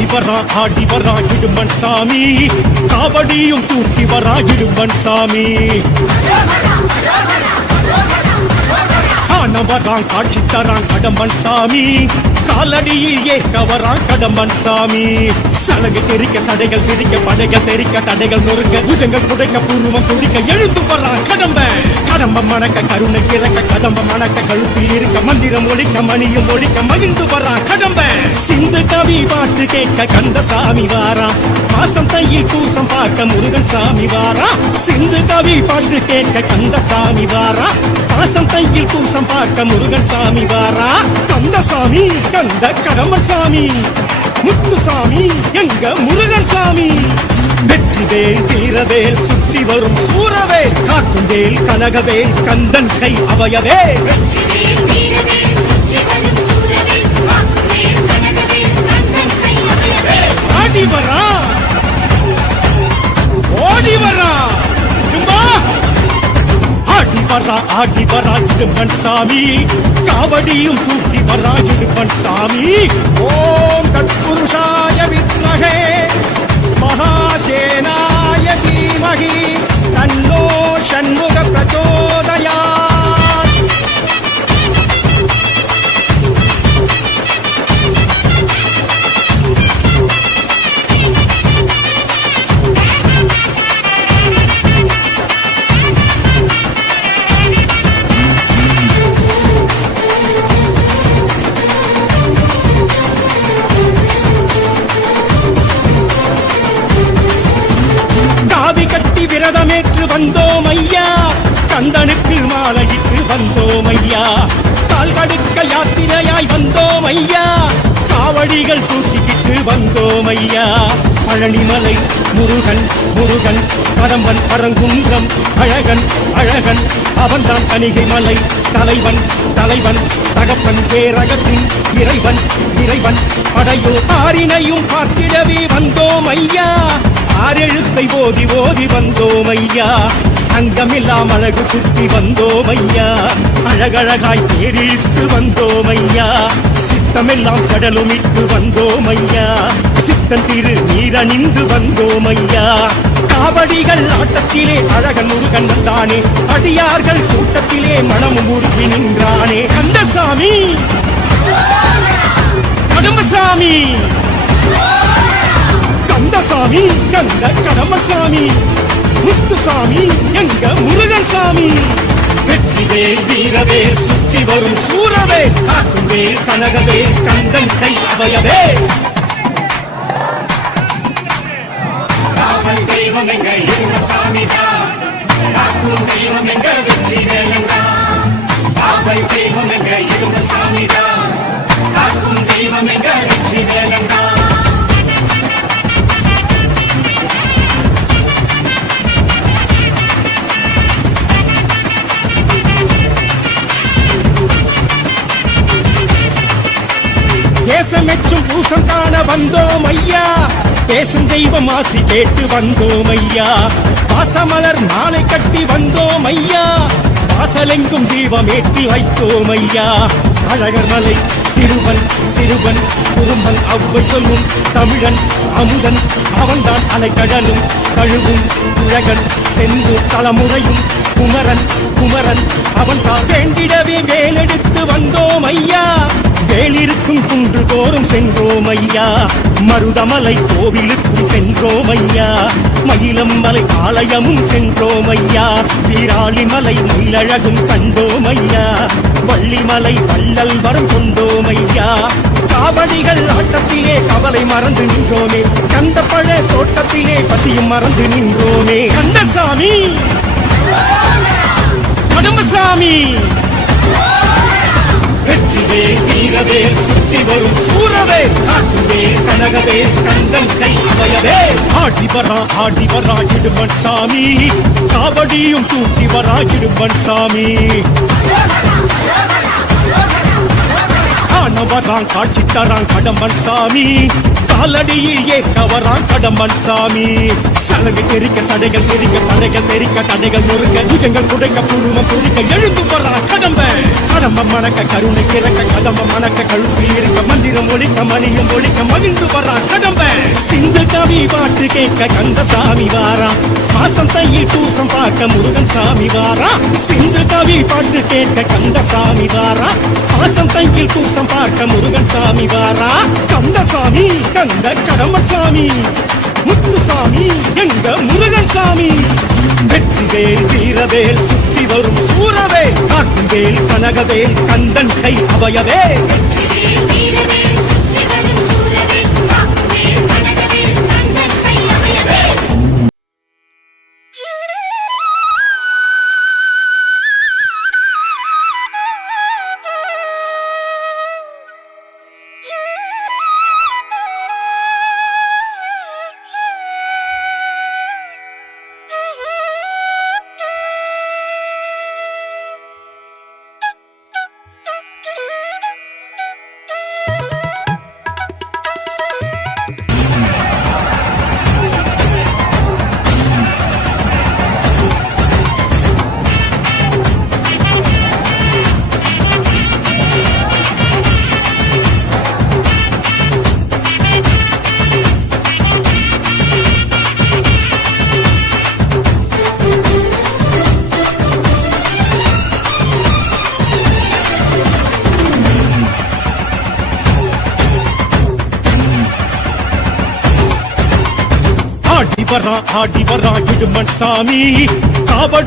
ஆடி வரா இடும்பன் சாமி, காவடியும் தூக்கி வரா இடும்பன் சாமி. காணவரான் காட்சி தரான் கடம்பன் சாமி, காலடியில் ஏற்க வரான் கடம்பன் சாமி. சலகை தெரிக்க சடைகள் திரிக்க படைகள் தெரிக்க தடைகள் நொறுக்க புஜங்கள் புடைக்க பூர்வம் துடிக்க எழுந்து வரான் கடம்பன். கடம்பம் மணக்க கருணை கிறக்க கதம்பம் மணக்க கழுத்தில் இருக்க மந்திரம் ஒழிக்க மணியும் ஒழிக்க மகிழ்ந்து வரான் கடம்பன். சிந்து கவி பாட்டு கேட்க கந்தசாமி வாரான், மாசம் தையில் பூசம் பார்க்க முருகன் சாமி வாரான். சிந்து கவி பாட்டு கேட்க கந்தசாமி வாரான், மாசம் தையில் பூசம் பார்க்க முருகன் சாமி வாரா. கந்தசாமி கந்த கடம்பன் சாமி, முத்துசாமி எங்க முருகன் சாமி. வெற்றிவேல் வீரவேல் சுற்றி வரும் சூரவேல், காட்டுவேல் கனகவேல் கந்தன் கை அவயவே. ஆடி வரா ஓடி வரா ஆடி வரா இடும்பன் சாமி, காவடியும் தூக்கி வரா இடும்பன் சாமி. ஓம் தத்புருஷாய வித்மஹே மகாசேனாய தீமஹி தன்னோ ஷண்முக பிரச்சோதயாத். விரதமேற்று வந்தோம் ஐயா, கந்தனுக்கு மாலையிட்டு வந்தோம் ஐயா. கால் கடுக்க யாத்திரையாய் வந்தோம் ஐயா, காவடிகள் தூக்கிக்கிட்டு வந்தோம் ஐயா. பழனிமலை முருகன் முருகன் கடம்பன் பரங்குன்றம் அழகன் அழகன், அவன்தான் கணிகை மலை தலைவன் தலைவன் தகப்பன் பேரகத்தின் இறைவன் இறைவன். படையோ ஆரினையும் பார்த்திடவே வந்தோம் ஐயா, ஆறெழுத்தை ஓதி ஓதி வந்தோம் ஐயா. அங்கமில்லாம் அழகு குத்தி வந்தோம் ஐயா, அழகழகாய் தேரிழித்து வந்தோம் ஐயா. சித்தமெல்லாம் சடலுமிட்டு வந்தோம் ஐயா, சித்தன் திரு நீரணிந்து வந்தோம் ஐயா. காவடிகள் ஆட்டத்திலே அழகன் முருகன் தானே, அடியார்கள் கூட்டத்திலே மனமும் உருகி நின்றானே. கந்தசாமி கடம்பசாமி, கந்தசாமி கந்த கடம்பன் சாமி, முத்துசாமி எங்க முருகன் சாமி. வெற்றிவேல் வீரவேல் சுற்றி வரும் சூரவேல், காக்குவேல் கனகவேல் கந்தன் கை அவயவே. காவல் தெய்வம் எங்க இடும்பன் சாமி தான், காக்கும் தெய்வம் எங்க வெற்றிவேலன் தான். காவல் தெய்வம் எங்க இடும்பன் சாமி தான், காக்கும் தெய்வம் எங்க வெற்றிவேலன் தான். தேசமெச்சும் பூசம் காண வந்தோம் ஐயா, பேசும் தெய்வம் ஆசி கேட்டு வந்தோம் ஐயா. பாசமலர் மாலை கட்டி வந்தோம் ஐயா, வாசலெங்கும் தீபம் ஏற்றி வைத்தோம் ஐயா. அழகர் மலை சிறுவன் சிறுவன் குறும்பன் அவ்வை சொல்லும் தமிழன் அமுதன், அவன்தான் அலைக்கடலும் கழுவும் உலகன் சென்று தலைமுறையும் குமரன் குமரன், அவன்தான் வேண்டிடவே வேலெடுத்து வந்தோம் ஐயா. வேலிருக்கும் குன்று தோறும் சென்றோம் ஐயா, மருதமலை கோவிலுக்கும் சென்றோம் ஐயா. மயிலம்மலை ஆலயமும் சென்றோம் ஐயா, வீராளிமலை மயிலழகும் கண்டோம் ஐயா. வள்ளிமலை வள்ளல் வரம் கொண்டோம் ஐயா. காவடிகள் ஆட்டத்திலே கவலை மறந்து நின்றோமே, கந்த பழ தோட்டத்திலே பசியும் மறந்து நின்றோமே. கந்தசாமி கடம்பசாமி, வெற்றிவேல் வீரவேல் சுற்றி வரும் சூரவேல், காட்டுவேல் கனகவேல் கந்தன் கை அவயவே. ஆடி வரா இடும்பன் சாமி, காவடியும் தூக்கி வரா இடும்பன் சாமி. காணவரான் காட்சி தரான் கடம்பன் சாமி, காலடியில் ஏற்க வரான் கடம்பன் சாமி. சலகை தெரிக்க சடைகள் தெரிக்க படைகள் தெரிக்க தடைகள் நொறுக்க புஜங்கள் புடைக்க பூர்வம் துடிக்க எழுந்து வரான் கடம்பன். கடம்பம் மணக்க கருணை கிறக்க கதம்பம் மணக்க கழுத்தில் இருக்க மந்திரம் மந்திரம் ஒழிக்க மணியம் ஒழிக்க மகிழ்ந்து வர்றான் கடம்ப சிந்து கவி பாட்டு கேட்க கந்தசாமி வாரா மாசம் தையில் பூசம் பார்க்க முருகன் சாமி வாரா சிந்து கவி பாட்டு கேட்க கந்தசாமி வாரா மாசம் தையில் பூசம் பார்க்க முருகன் சாமி வாரா கந்தசாமி கந்த கடம்பன் சாமி முத்துசாமி எங்க முருகன் சாமி வெற்றிவேல் வீரவேல் சுற்றி வரும் சூரவேல் காட்டுவேல் கனகவேல் கந்தன் கை அபயவே ஆடி வரா இடுமன் சாமி காவடி